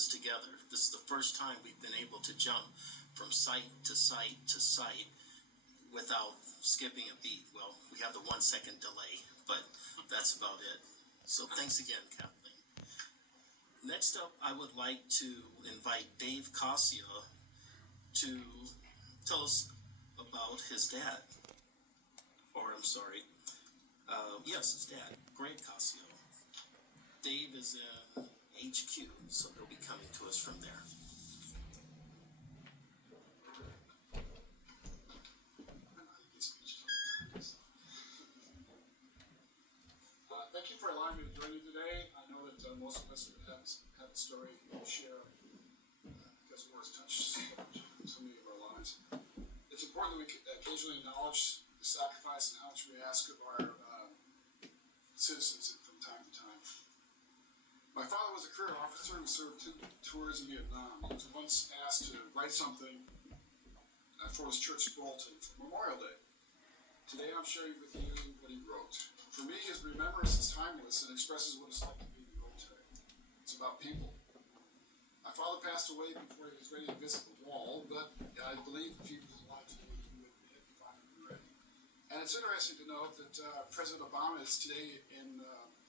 this together. This is the first time we've been able to jump from site to site to site without skipping a beat. Well, we have the 1 second delay, but that's about it. So thanks again, Kathleen. Next up, I would like to invite Dave Coseo to tell us about his dad. Or, I'm sorry, yes, his dad, Greg Coseo. Dave is in HQ, so he'll be coming to us from there. Thank you for allowing me to join you today. I know that most of us have a story to share because words touch so many of our lives. It's important that we occasionally acknowledge the sacrifice and how much we ask of our citizens from time to time. My father was a career officer who served 2 tours in Vietnam. He was once asked to write something for his church bulletin for Memorial Day. Today I'm sharing with you what he wrote. For me, his remembrance is timeless and expresses what it's like to be in the military. It's about people. My father passed away before he was ready to visit the wall, but I believe if he was alive today, he would be finally ready. And it's interesting to note that President Obama is today in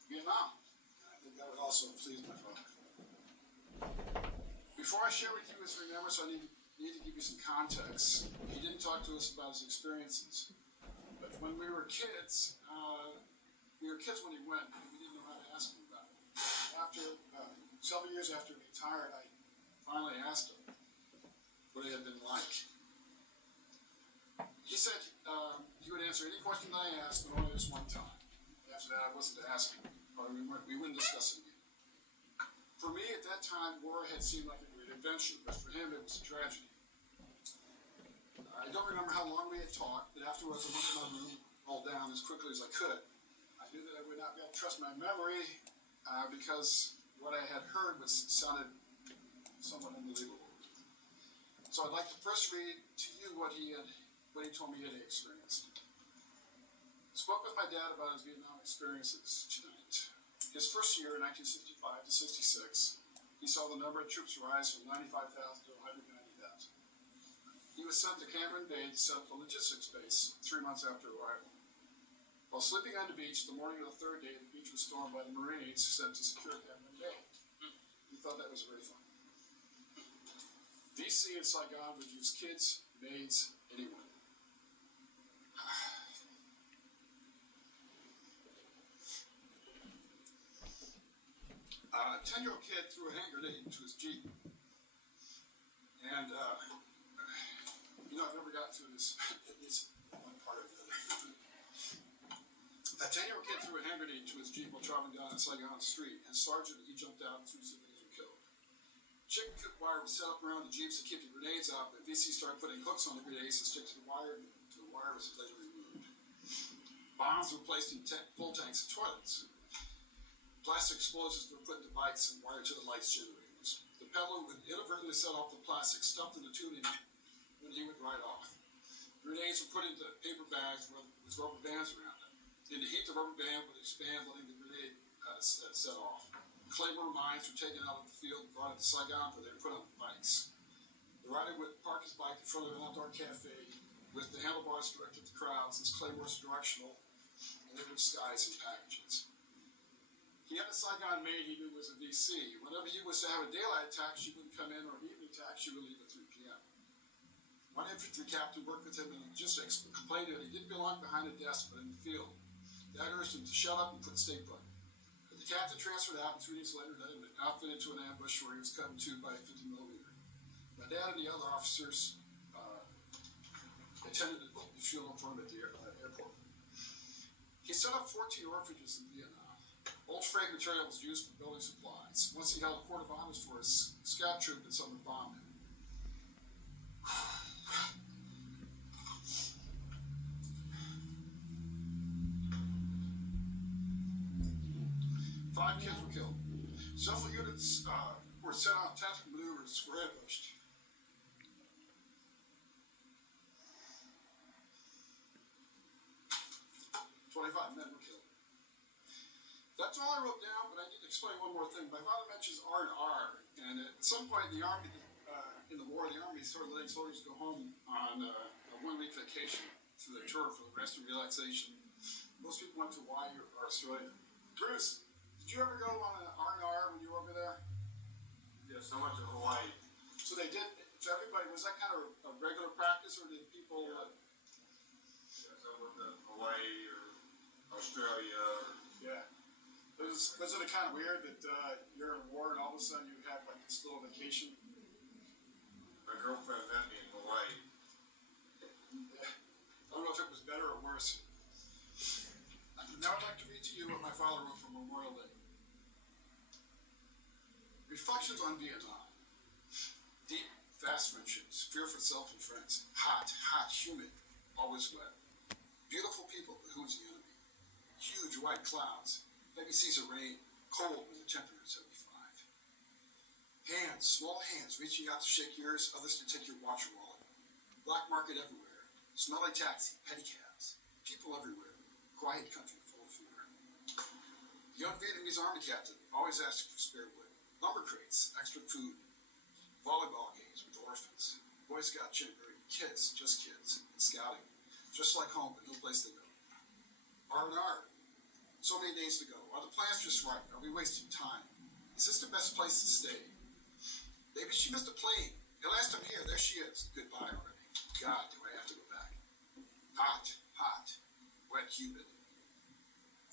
Vietnam. I think that would also please my father. Before I share with you his remembrance, I need to give you some context. He didn't talk to us about his experiences. But when we were kids when he went, and we didn't know how to ask him about it. After several years after he retired, I finally asked him what it had been like. He said he would answer any question I asked, but only this one time. After that, I wasn't to ask him, or we wouldn't discuss it again. For me, at that time, war had seemed like a great adventure, but for him, it was a tragedy. I don't remember how long we had talked, but afterwards I went to my room, rolled down as quickly as I could. I knew that I would not be able to trust my memory because what I had heard sounded somewhat unbelievable. So I'd like to first read to you what he told me he had experienced. I spoke with my dad about his Vietnam experiences tonight. His first year, 1965 to 66, he saw the number of troops rise from 95,000 to 190,000. He was sent to Cameron Bay to set up a logistics base 3 months after arrival. While sleeping on the beach, the morning of the 3rd day, the beach was stormed by the Marines sent to secure Cameron Bay. He thought that was very fun. VC in Saigon would use kids, maids, anyone. A 10-year-old kid threw a hand grenade into his Jeep. And, I've never got through this. It's one part of it. A 10-year-old kid threw a hand grenade into his Jeep while traveling down Saigon Street, and Sergeant, he jumped out and 3 civilians were killed. Chicken coop wire was set up around the Jeeps to keep the grenades out, but VC started putting hooks on the grenades to stick to the wire, and the wire was later removed. Bombs were placed in full tanks of toilets. Plastic explosives were put into bikes and wired to the lights generators. The peddler would inadvertently set off the plastic stuffed in the tubing when he would ride off. Grenades were put into paper bags with rubber bands around them. In the heat, the rubber band would expand, letting the grenade set off. Claymore mines were taken out of the field and brought into Saigon, where they were put on bikes. The rider would park his bike in front of an outdoor cafe with the handlebars directed at the crowd, since claymores are directional, and they were disguised in packages. He had a Saigon maid he knew was a VC. Whenever he was to have a daylight attack, she wouldn't come in, or an evening attack, she would leave at 3 p.m. One infantry captain worked with him in logistics, but complained that he didn't belong behind a desk, but in the field. That urged him to shut up and put stake button. But the captain transferred out, and 3 days later led him outfitted to an ambush where he was cut in 2 by a 50 millimeter. My dad and the other officers attended the funeral for him at the airport. He set up 14 orphanages in Vietnam. Old frayed material was used for building supplies. Once he held a court of honors for his scout troop that someone bombed him. 5 kids were killed. Several units were sent out tactical maneuvers were ambushed. "25 men were killed." That's all I wrote down, but I need to explain one more thing. My father mentions R&R, and And at some point in the Army, in the war, the Army started letting soldiers go home on a 1-week vacation to their tour for the rest and relaxation. Most people went to Hawaii or Australia. Bruce, did you ever go on an R&R when you were over there? Yes, I went to Hawaii. So they did, so everybody, was that kind of a regular practice, or did people... Yes, I went to Hawaii or Australia. Yeah. Was it kind of weird that you're in war and all of a sudden you have like this little vacation? My girlfriend met me in Hawaii. Yeah. I don't know if it was better or worse. Now I'd like to read to you what my father wrote for Memorial Day. Reflections on Vietnam. Deep, fast friendships, fear for self and friends. Hot, humid, always wet. Beautiful people, but who's the enemy? Huge white clouds. Heavy seas of rain, cold when the temperature is 75. Hands, small hands, reaching out to shake yours, others to take your watch or wallet. Black market everywhere. Smelly taxi, pedicabs. People everywhere. Quiet country full of fear. Young Vietnamese army captain, always asking for spare wood. Lumber crates, extra food. Volleyball games with orphans. Boy Scout jamboree, kids, just kids. And scouting. Just like home, but no place to go. R&R. So many days to go. Are the plans just right? Are we wasting time? Is this the best place to stay? Maybe she missed a plane. The last I'm here, there she is. Goodbye already. God, do I have to go back? Hot, wet, humid.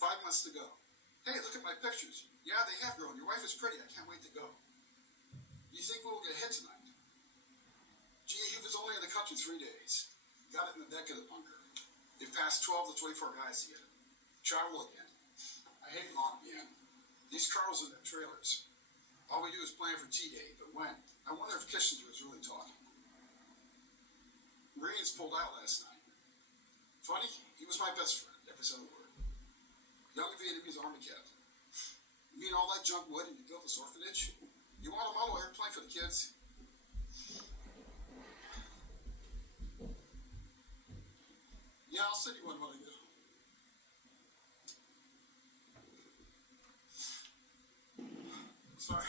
5 months to go. Hey, look at my pictures. Yeah, they have grown. Your wife is pretty. I can't wait to go. You think we'll get hit tonight? Gee, he was only in the country 3 days. Got it in the neck of the bunker. They passed 12 to 24 guys yet. Travel again. I hate long again. These colonels in their trailers. All we do is plan for T-Day, but when? I wonder if Kissinger is really talking. Marines pulled out last night. Funny, he was my best friend, never said a word. Young Vietnamese army captain. You mean all that junk wood and you built this orphanage? You want a model airplane for the kids? Yeah, I'll send you one when I get home. Sorry.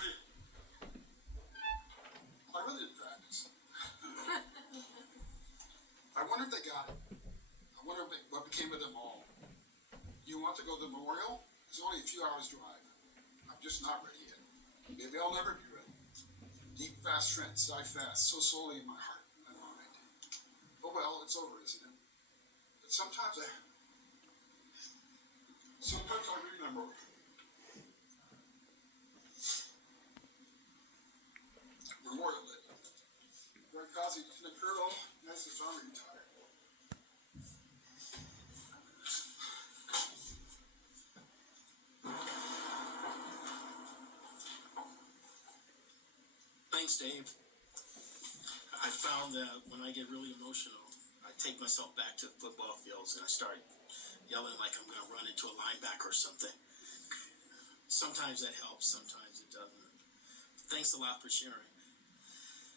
I really didn't practice. I wonder if they got it. I wonder what became of them all. You want to go to the memorial? It's only a few hours drive. I'm just not ready yet. Maybe I'll never be ready. Deep, fast trends, die fast, so slowly in my heart and my mind. But well, it's over, isn't it? But sometimes I remember. Memorial Day. Greg Coseo, Lieutenant Colonel, United States Army, retired. Thanks, Dave. I found that when I get really emotional, I take myself back to football fields and I start yelling like I'm going to run into a linebacker or something. Sometimes that helps, sometimes it doesn't. Thanks a lot for sharing.